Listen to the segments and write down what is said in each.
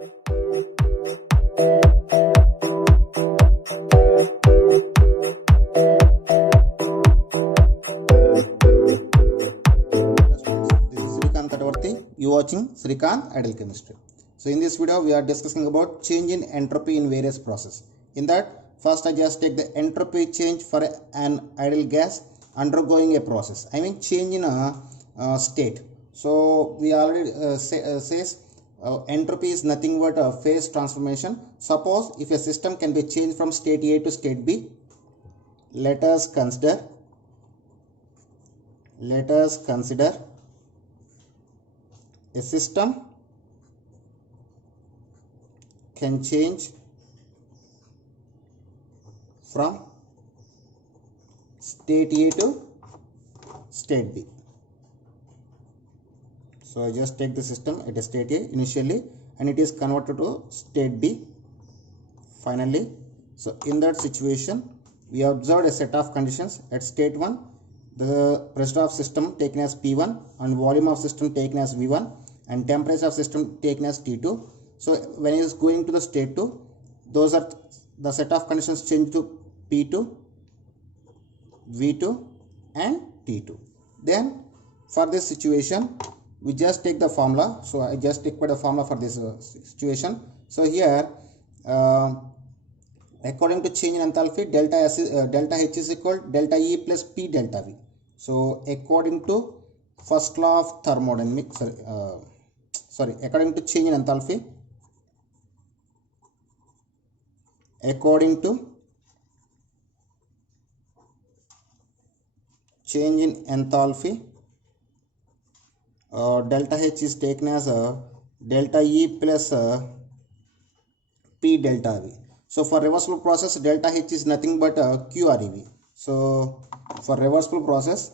You watching Srikanth Ideal Chemistry. So in this video we are discussing about change in entropy in various processes. In that, first I just take the entropy change for an ideal gas undergoing a process. I mean change in a state. So we already says entropy is nothing but a phase transformation. Suppose if a system can be changed from state A to state B, let us consider a system can change from state A to state B. So I just take the system at a state A initially and it is converted to state B finally. So in that situation we observed a set of conditions. At state 1, the pressure of system taken as P1 and volume of system taken as V1 and temperature of system taken as T2. So when it is going to the state 2, those are the set of conditions changed to P2, V2 and T2. Then for this situation we just take the formula. So I just take the formula for this situation. So here according to change in enthalpy, delta H is equal to delta E plus P delta V. So according to first law of thermodynamics, according to change in enthalpy, delta H is taken as delta E plus P delta V. So for reversible process, delta H is nothing but QREV. So for reversible process,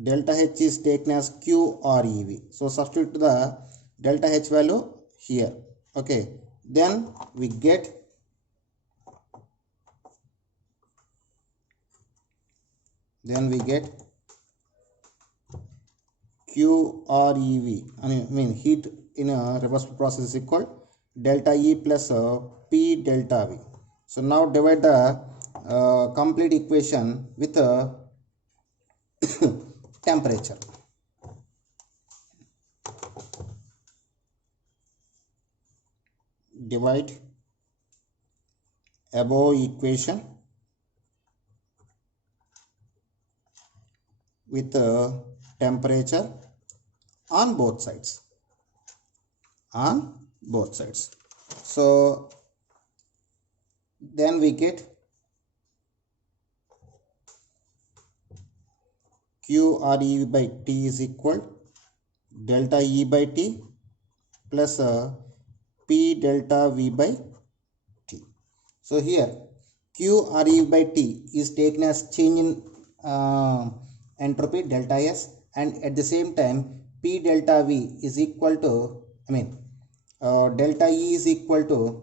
delta H is taken as QREV. So substitute the delta H value here. Okay, then we get QREV. I mean heat in a reversible process is equal delta E plus P delta V. So now divide the complete equation with temperature. Divide above equation with temperature on both sides. So then we get QREV by T is equal delta E by T plus P delta V by T. So here QREV by T is taken as change in entropy delta S, and at the same time P delta V is equal to, delta E is equal to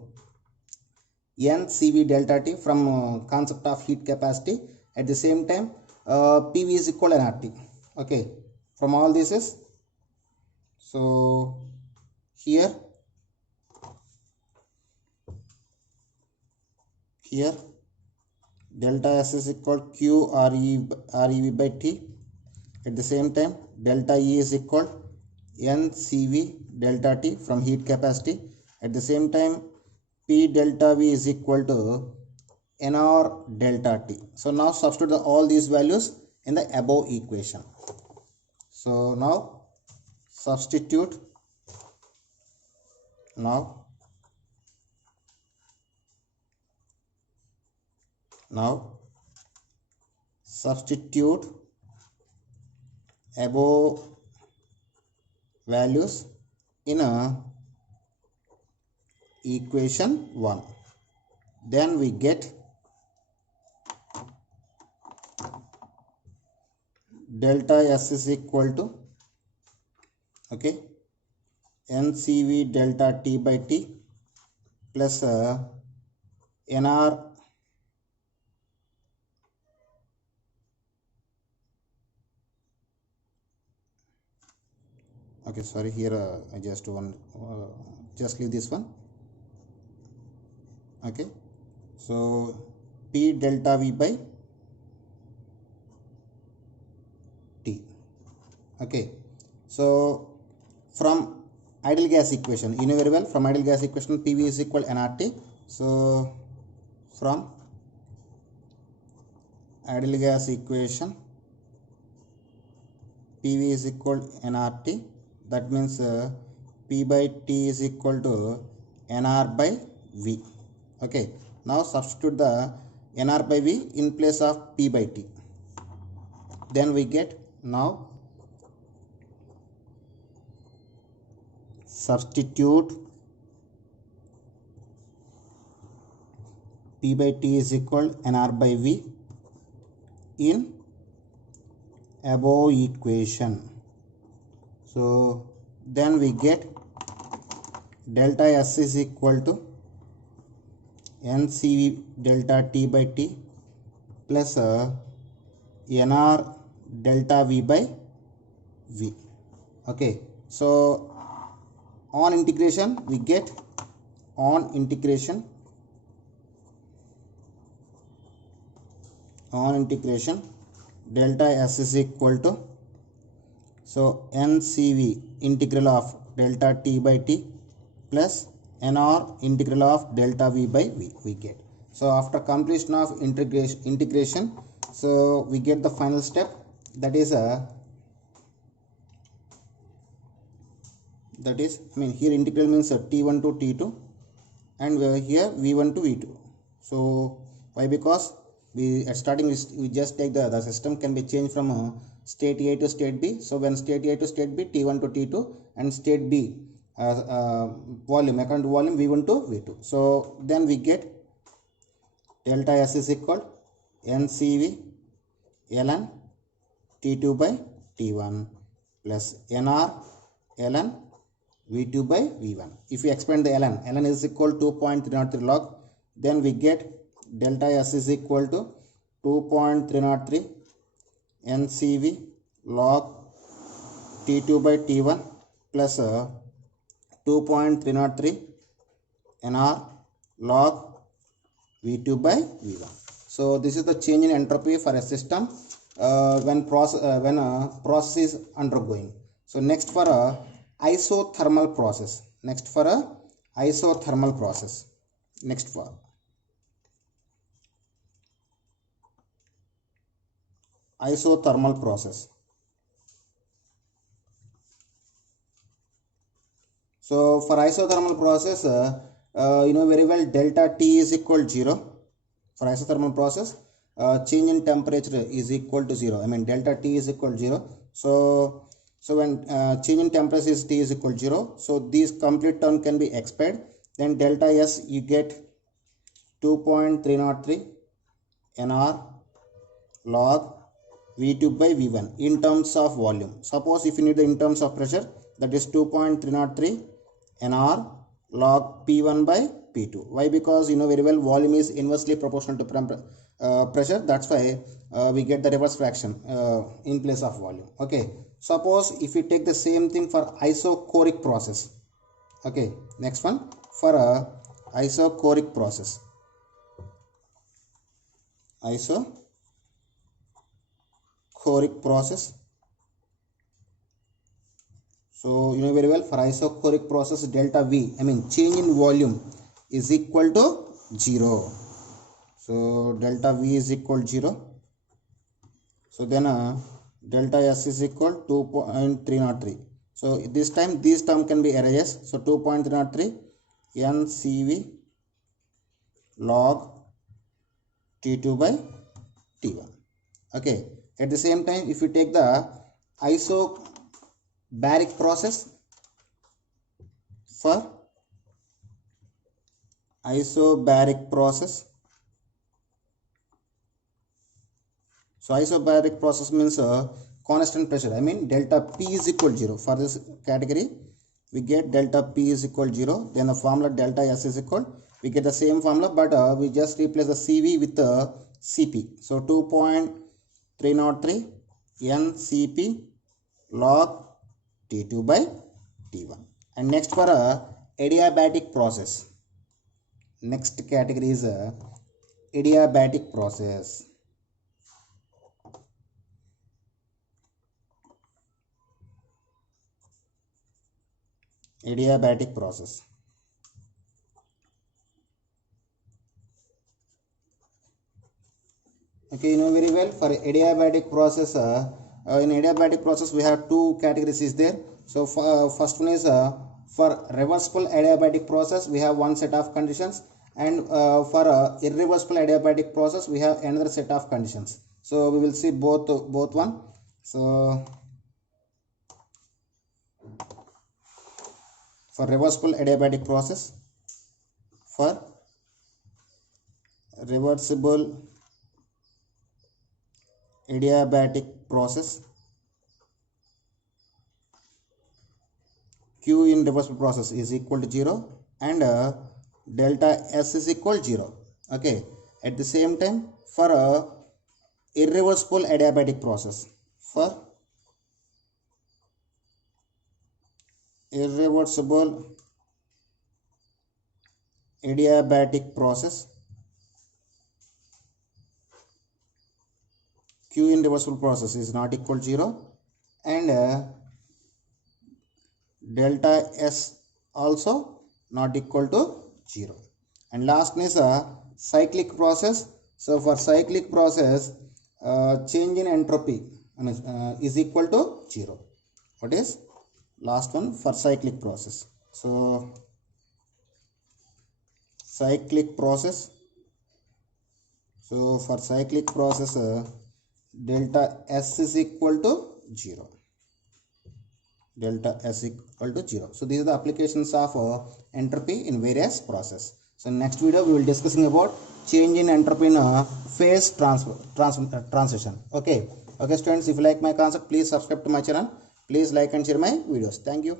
NCV delta T from concept of heat capacity. At the same time PV is equal to nRT. Okay, from all this is, so here delta S is equal to QREV by T. At the same time delta E is equal to NCV delta T from heat capacity. At the same time P delta V is equal to NR delta T. So now substitute all these values in the above equation. So now substitute above values in equation 1. Then we get delta S is equal to NCV delta T by T plus NR Okay, sorry, here I just just leave this one. Okay, so P delta V by T. Okay, so from ideal gas equation, you know very well, from ideal gas equation PV is equal nRT. So from ideal gas equation PV is equal nRT, that means P by T is equal to nR by V. Okay, now substitute the nR by V in place of P by T, then we get, now substitute P by T is equal nR by V in above equation. So then we get delta S is equal to NCV delta T by T plus NR delta V by V. Okay, so on integration we get, on integration delta S is equal to, so NCV integral of delta T by T plus NR integral of delta V by V we get. So after completion of integration, so we get the final step, that is here integral means T1 to T2 and here V1 to V2. So why? Because we at starting we just take the system can be changed from state A to state B. So when state A to state B, T1 to T2, and state B volume, according to volume, V1 to V2. So then we get delta S is equal NCV ln T2 by T1 plus NR ln V2 by V1. If we expand the ln is equal to 2.303 log, then we get delta S is equal to 2.303 NCV log T2 by T1 plus 2.303 NR log V2 by V1. So this is the change in entropy for a system when process is undergoing. So next for a isothermal process. Next for isothermal process. So for isothermal process, you know very well, delta T is equal to 0. For isothermal process, change in temperature is equal to 0. I mean delta T is equal to 0. So when change in temperature is T is equal to 0, so this complete term can be expanded. Then delta S you get 2.303 NR log V2 by V1 in terms of volume. Suppose if you need the in terms of pressure, that is 2.303 NR log P1 by P2. Why? Because you know very well, volume is inversely proportional to pressure. That's why we get the reverse fraction in place of volume. Okay, suppose if we take the same thing for isochoric process. Okay, next one for a isochoric process. So you know very well, for isochoric process, delta V, I mean change in volume, is equal to 0. So delta V is equal to 0. So then delta S is equal to 2.303. So this time this term can be erased. So 2.303 NCV log T2 by T1. Okay. At the same time, if you take the isobaric process, for isobaric process, so isobaric process means constant pressure. I mean delta P is equal to 0. For this category, we get delta P is equal to 0. Then the formula delta S is equal. We get the same formula, but we just replace the CV with the CP. So 2.303 NCP log T2 by T1. And next for adiabatic process. Next category is adiabatic process. Adiabatic process. Okay, you know very well for adiabatic process. In adiabatic process, we have two categories is there. So first one is for reversible adiabatic process, we have one set of conditions, and for irreversible adiabatic process, we have another set of conditions. So we will see both one. So for reversible adiabatic process, for reversible adiabatic process, Q in reversible process is equal to 0 and delta S is equal to 0. Okay. At the same time, for a irreversible adiabatic process, for irreversible adiabatic process, Q in reversible process is not equal to 0 and delta S also not equal to 0. And last is a cyclic process. So for cyclic process, change in entropy is equal to 0. What is last one for cyclic process? So cyclic process. So for cyclic process, delta S is equal to 0. Delta S equal to 0. So these are the applications of entropy in various process. So next video we will discussing about change in entropy in phase transition. Okay students, if you like my concept, please subscribe to my channel. Please like and share my videos. Thank you.